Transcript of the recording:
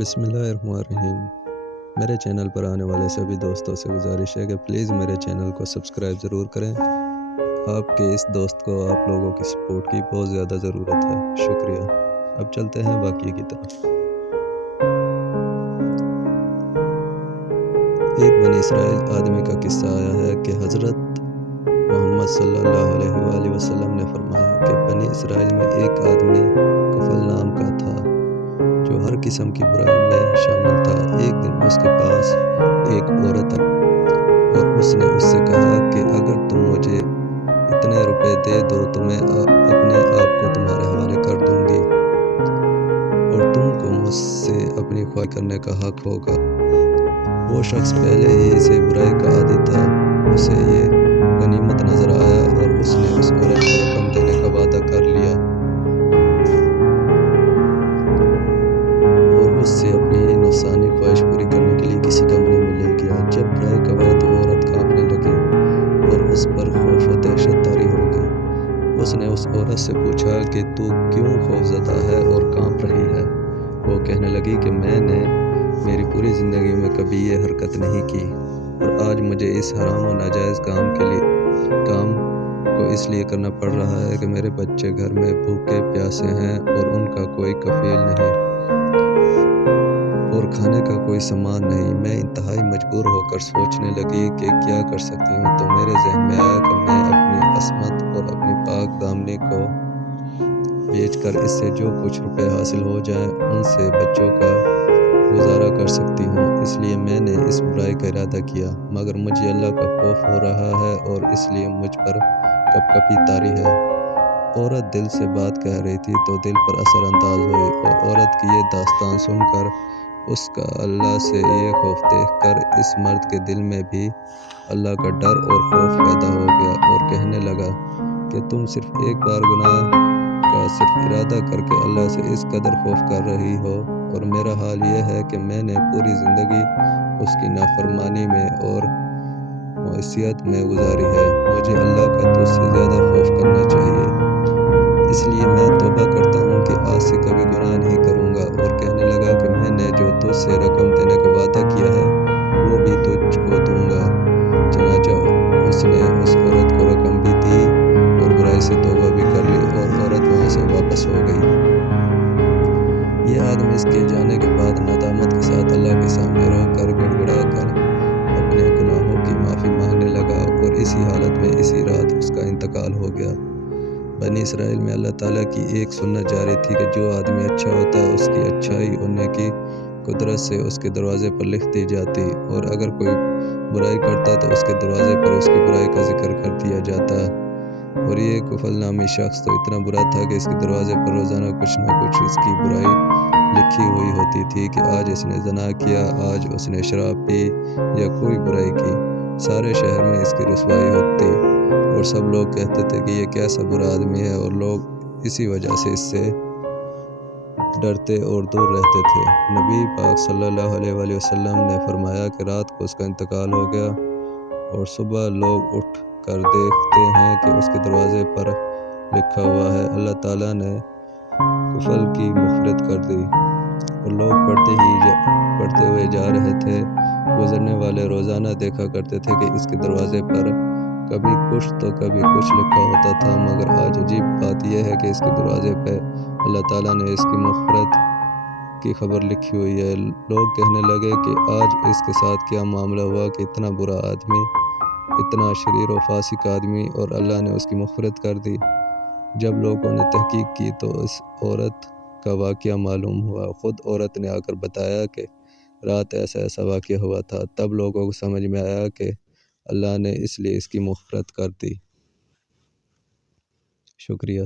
بسم اللہ الرحمن الرحیم۔ میرے چینل پر آنے والے سبھی دوستوں سے گزارش ہے کہ پلیز میرے چینل کو سبسکرائب ضرور کریں۔ آپ کے اس دوست کو آپ لوگوں کی سپورٹ کی بہت زیادہ ضرورت ہے، شکریہ۔ اب چلتے ہیں واقعے کی طرف۔ ایک بنی اسرائیل آدمی کا قصہ آیا ہے کہ حضرت محمد صلی اللہ علیہ وآلہ وسلم نے فرمایا کہ بنی اسرائیل میں ایک آدمی کفل نام کا تھا جو ہر قسم کی برائی میں شامل تھا۔ ایک دن اس کے پاس ایک عورت آئی اور اس نے اس سے کہا کہ اگر تم مجھے اتنے روپے دے دو تو میں اپنے آپ کو تمہارے حوالے کر دوں گی اور تم کو مجھ سے اپنی خواہش کرنے کا حق ہوگا۔ وہ شخص پہلے ہی سے برائی کا عادی تھا، اسے یہ غنیمت نظر آیا اور اس نے اس عورت کو رقم دینے کا وعدہ کر لیا اور اس سے اپنی نفسانی خواہش پوری کرنے کے لیے کسی کمرے میں لے گیا۔ جب برائی کا وقت وہ عورت کانپنے لگی اور اس پر خوف و دہشت طاری ہو گئی۔ اس نے اس عورت سے پوچھا کہ تو کیوں خوفزدہ ہے اور کانپ رہی ہے؟ وہ کہنے لگی کہ میں نے میری پوری زندگی میں کبھی یہ حرکت نہیں کی اور آج مجھے اس حرام و ناجائز کام کو اس لیے کرنا پڑ رہا ہے کہ میرے بچے گھر میں بھوکے پیاسے ہیں اور ان کا کوئی کفیل نہیں اور کھانے کا کوئی سامان نہیں۔ میں انتہائی مجبور ہو کر سوچنے لگی کہ کیا کر سکتی ہوں، تو میرے ذہن میں آیا کہ میں اپنی عصمت اور اپنی پاک دامنی کو بیچ کر اس سے جو کچھ روپے حاصل ہو جائیں ان سے بچوں کا گزارا کر سکتی ہوں۔ اس لیے میں نے اس برائی کا ارادہ کیا، مگر مجھے اللہ کا خوف ہو رہا ہے اور اس لیے مجھ پر کپ کپی طاری ہے۔ عورت دل سے بات کہہ رہی تھی تو دل پر اثر انداز ہوئی اور عورت کی یہ داستان سن کر اس کا اللہ سے یہ خوف دیکھ کر اس مرد کے دل میں بھی اللہ کا ڈر اور خوف پیدا ہو گیا اور کہنے لگا کہ تم صرف ایک بار گناہ کا صرف ارادہ کر کے اللہ سے اس قدر خوف کر رہی ہو اور میرا حال یہ ہے کہ میں نے پوری زندگی اس کی نافرمانی میں اور معصیت میں گزاری ہے۔ مجھے اللہ کا تجھ سے زیادہ خوف کرنا چاہیے، اس لیے میں توبہ کرتا ہوں کہ آج سے کبھی گناہ نہیں کروں گا۔ اور کہنے لگا کہ میں نے جو تجھ سے رقم دینے کا وعدہ کیا ہے وہ بھی تجھ کو دوں گا۔ چنانچہ اس نے اس عورت کو رقم بھی دی اور برائی سے توبہ بھی کر لی اور عورت وہاں سے واپس ہو گئی۔ یہ آدمی اس کے جانے کے بعد ندامت کے ساتھ اللہ کے سامنے رو کر گڑ گڑا کر اپنے گناہوں کی معافی مانگنے لگا اور اسی حالت میں اسی رات اس کا انتقال ہو گیا۔ بنی اسرائیل میں اللہ تعالیٰ کی ایک سنت جاری تھی کہ جو آدمی اچھا ہوتا ہے اس کی اچھائی اور نیکی قدرت سے اس کے دروازے پر لکھ دی جاتی اور اگر کوئی برائی کرتا تو اس کے دروازے پر اس کی برائی کا ذکر کر دیا جاتا۔ اور یہ کفل نامی شخص تو اتنا برا تھا کہ اس کے دروازے پر روزانہ کچھ نہ کچھ اس کی برائی لکھی ہوئی ہوتی تھی کہ آج اس نے زنا کیا، آج اس نے شراب پی یا کوئی برائی کی۔ سارے شہر میں اس کی رسوائی ہوتی اور سب لوگ کہتے تھے کہ یہ کیسا برا آدمی ہے اور لوگ اسی وجہ سے اس سے ڈرتے اور دور رہتے تھے۔ نبی پاک صلی اللہ علیہ وآلہ وسلم نے فرمایا کہ رات کو اس کا انتقال ہو گیا اور صبح لوگ اٹھ کر دیکھتے ہیں کہ اس کے دروازے پر لکھا ہوا ہے اللہ تعالیٰ نے کفل کی مغفرت کر دی، اور لوگ پڑھتے ہوئے جا رہے تھے۔ گزرنے والے روزانہ دیکھا کرتے تھے کہ اس کے دروازے پر کبھی کچھ تو کبھی کچھ لکھا ہوتا تھا، مگر آج عجیب بات یہ ہے کہ اس کے دروازے پہ اللہ تعالیٰ نے اس کی مغفرت کی خبر لکھی ہوئی ہے۔ لوگ کہنے لگے کہ آج اس کے ساتھ کیا معاملہ ہوا کہ اتنا برا آدمی، اتنا شریر و فاسق آدمی اور اللہ نے اس کی مغفرت کر دی۔ جب لوگوں نے تحقیق کی تو اس عورت کا واقعہ معلوم ہوا۔ خود عورت نے آ کر بتایا کہ رات ایسا ایسا واقعہ ہوا تھا۔ تب لوگوں کو سمجھ میں آیا کہ اللہ نے اس لیے اس کی مغفرت کر دی۔ شکریہ۔